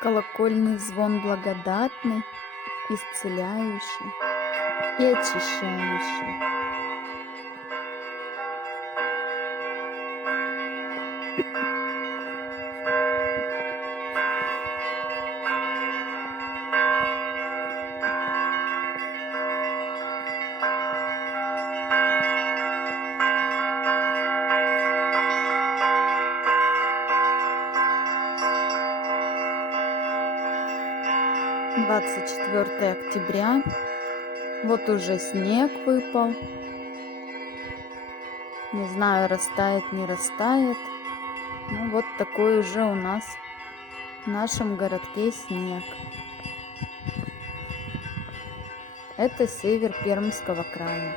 Колокольный звон благодатный, исцеляющий и очищающий. 24 октября. Вот уже снег выпал. Не знаю, растает, не растает. Ну вот такой уже у нас в нашем городке снег. Это север Пермского края.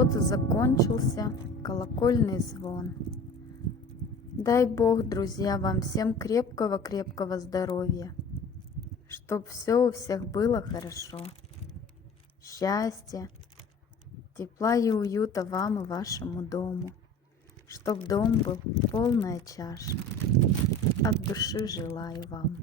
Вот и закончился колокольный звон. Дай Бог, друзья, вам всем крепкого-крепкого здоровья, чтоб все у всех было хорошо. Счастья, тепла и уюта вам и вашему дому. Чтоб дом был полная чаша. От души желаю вам.